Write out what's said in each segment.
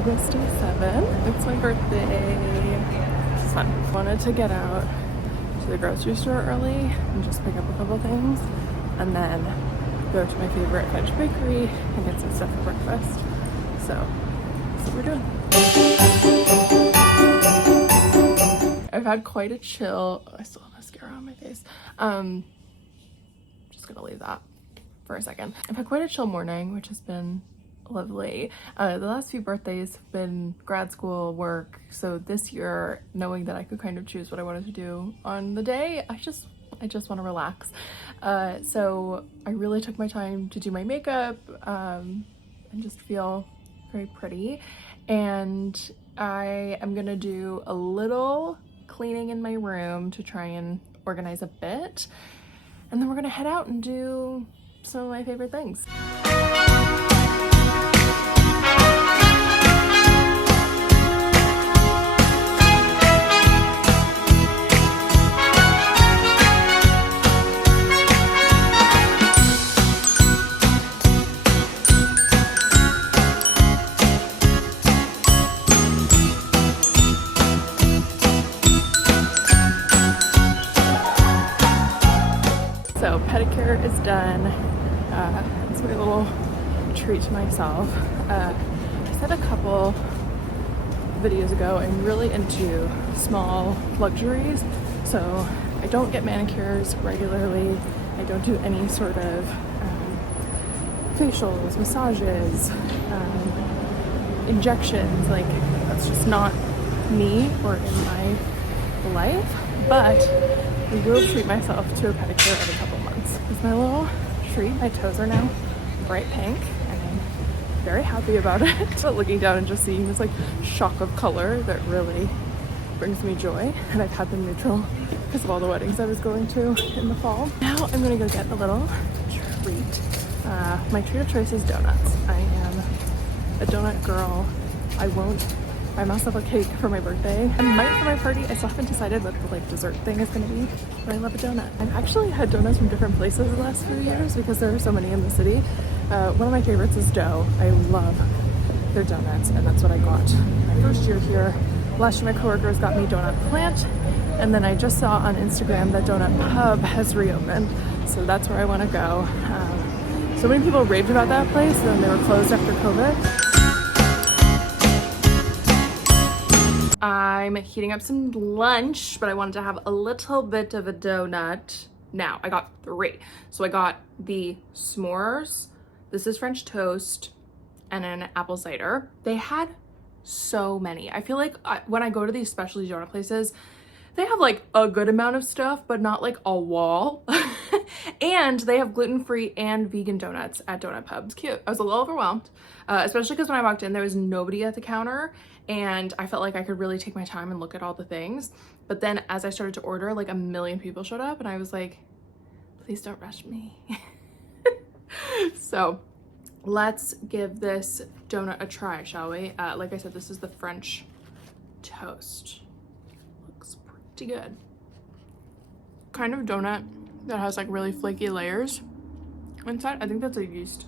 Vlogmas Day 7. It's my birthday. It's fun. Wanted to get out to the grocery store early and just pick up a couple things and then go to my favorite French bakery and get some stuff for breakfast. So that's what we're doing. I've had quite a chill. Oh, I still have mascara on my face. Just gonna leave that for a second. I've had quite a chill morning, which has been lovely. The last few birthdays have been grad school, work. So this year, knowing that I could kind of choose what I wanted to do on the day, I just want to relax. So I really took my time to do my makeup and just feel very pretty. And I am gonna do a little cleaning in my room to try and organize a bit. And then we're gonna head out and do some of my favorite things. So pedicure is done. It's my little treat to myself. I said a couple videos ago, I'm really into small luxuries. So I don't get manicures regularly. I don't do any sort of facials, massages, injections. Like, that's just not me or in my life. But I will treat myself to a pedicure every couple months. It's my little treat. My toes are now bright pink and I'm very happy about it. But looking down and just seeing this like shock of color that really brings me joy. And I've had them neutral because of all the weddings I was going to in the fall. Now I'm gonna go get a little treat. My treat of choice is donuts. I am a donut girl. I won't buy myself a cake for my birthday. I might for my party. I still haven't decided what the like dessert thing is gonna be, but I love a donut. I've actually had donuts from different places the last few years because there are so many in the city. One of my favorites is Dough. I love their donuts, and that's what I got my first year here. Last year my coworkers got me Donut Plant, and then I just saw on Instagram that Donut Pub has reopened, so that's where I want to go. So many people raved about that place, and then they were closed after COVID. I'm heating up some lunch, but I wanted to have a little bit of a donut. Now, I got 3. So I got the s'mores, this is French toast, and an apple cider. They had so many. I feel like when I go to these specialty donut places, they have like a good amount of stuff, but not like a wall. And they have gluten-free and vegan donuts at Donut Pub. It's cute. I was a little overwhelmed, especially because when I walked in, there was nobody at the counter and I felt like I could really take my time and look at all the things. But then as I started to order, like a million people showed up and I was like, please don't rush me. So let's give this donut a try, shall we? Like I said, this is the French toast. Looks pretty good. Kind of donut that has like really flaky layers inside. I think that's a yeast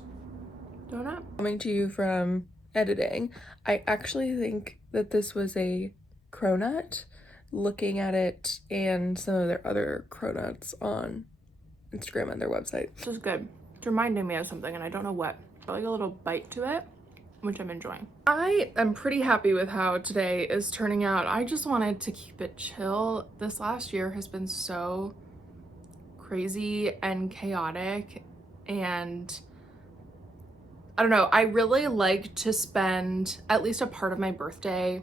donut. Coming to you from editing, I actually think that this was a cronut, looking at it and some of their other cronuts on Instagram and their website. This is good. It's reminding me of something and I don't know what, but like a little bite to it, which I'm enjoying. I am pretty happy with how today is turning out. I just wanted to keep it chill. This last year has been so crazy and chaotic, and I don't know, I really like to spend at least a part of my birthday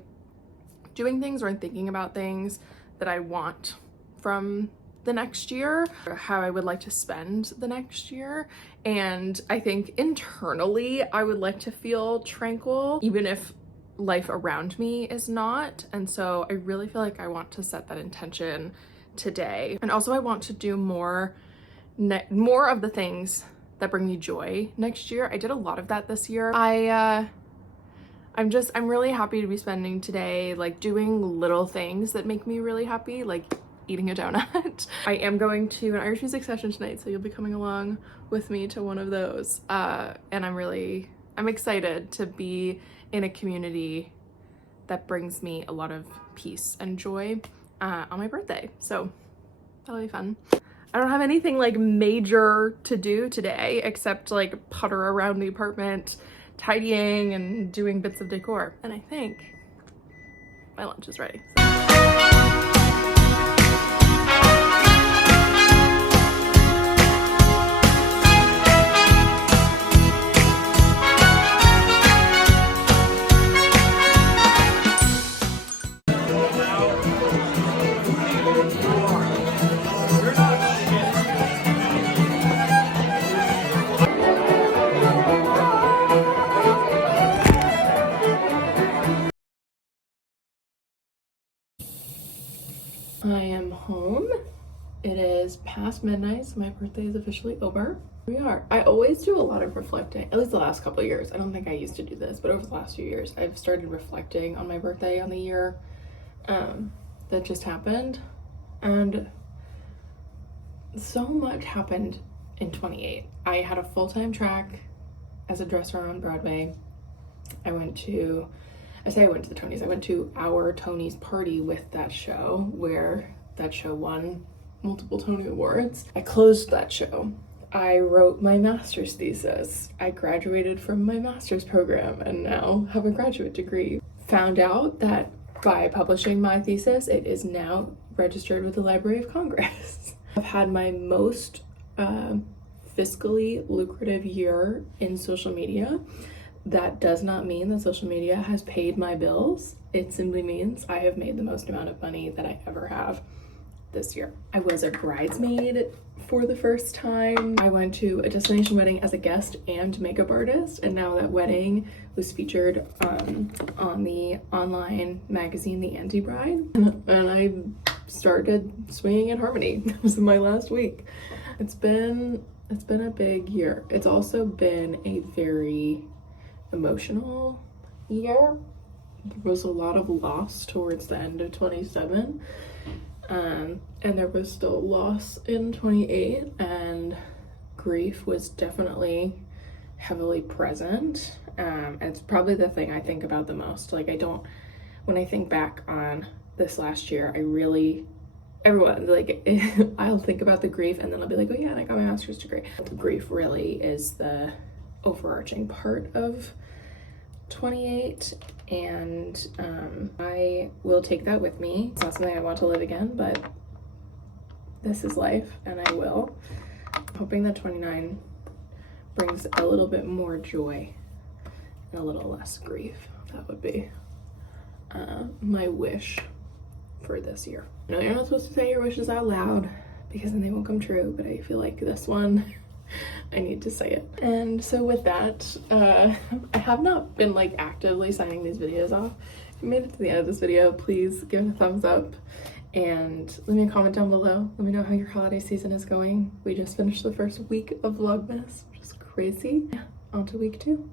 doing things or thinking about things that I want from the next year, or how I would like to spend the next year. And I think internally I would like to feel tranquil even if life around me is not. And so I really feel like I want to set that intention today. And also I want to do more of the things that bring me joy next year. I did a lot of that this year. I'm really happy to be spending today like doing little things that make me really happy, like eating a donut. I am going to an Irish music session tonight, so you'll be coming along with me to one of those. And I'm excited to be in a community that brings me a lot of peace and joy on my birthday. So that'll be fun. I don't have anything like major to do today except like putter around the apartment, tidying and doing bits of decor. And I think my lunch is ready. I am home. It is past midnight, so my birthday is officially over. Here we are. I always do a lot of reflecting, at least the last couple of years. I don't think I used to do this, but over the last few years, I've started reflecting on my birthday, on the year that just happened. And so much happened in 28. I had a full-time track as a dresser on Broadway. I went to the Tonys. I went to our Tonys party with that show, where that show won multiple Tony Awards. I closed that show. I wrote my master's thesis. I graduated from my master's program and now have a graduate degree. Found out that by publishing my thesis, it is now registered with the Library of Congress. I've had my most fiscally lucrative year in social media. That does not mean that social media has paid my bills. It simply means I have made the most amount of money that I ever have this year. I was a bridesmaid for the first time. I went to a destination wedding as a guest and makeup artist, and now that wedding was featured on the online magazine The Anti-Bride, and I started swinging in Harmony. That was my last week. It's been a big year. It's also been a very emotional year. There was a lot of loss towards the end of 27, and there was still loss in 28, and grief was definitely heavily present. And it's probably the thing I think about the most. Like, when I think back on this last year, everyone, like, I'll think about the grief and then I'll be like, oh yeah, and I got my master's degree. The grief really is the overarching part of 28, and I will take that with me. It's not something I want to live again, but this is life, and I will. I'm hoping that 29 brings a little bit more joy and a little less grief. That would be my wish for this year. I know you're not supposed to say your wishes out loud because then they won't come true, but I feel like this one I need to say it. And so with that, I have not been like actively signing these videos off. If you made it to the end of this video, please give it a thumbs up and leave me a comment down below. Let me know how your holiday season is going. We just finished the first week of Vlogmas, which is crazy. Yeah, on to week 2.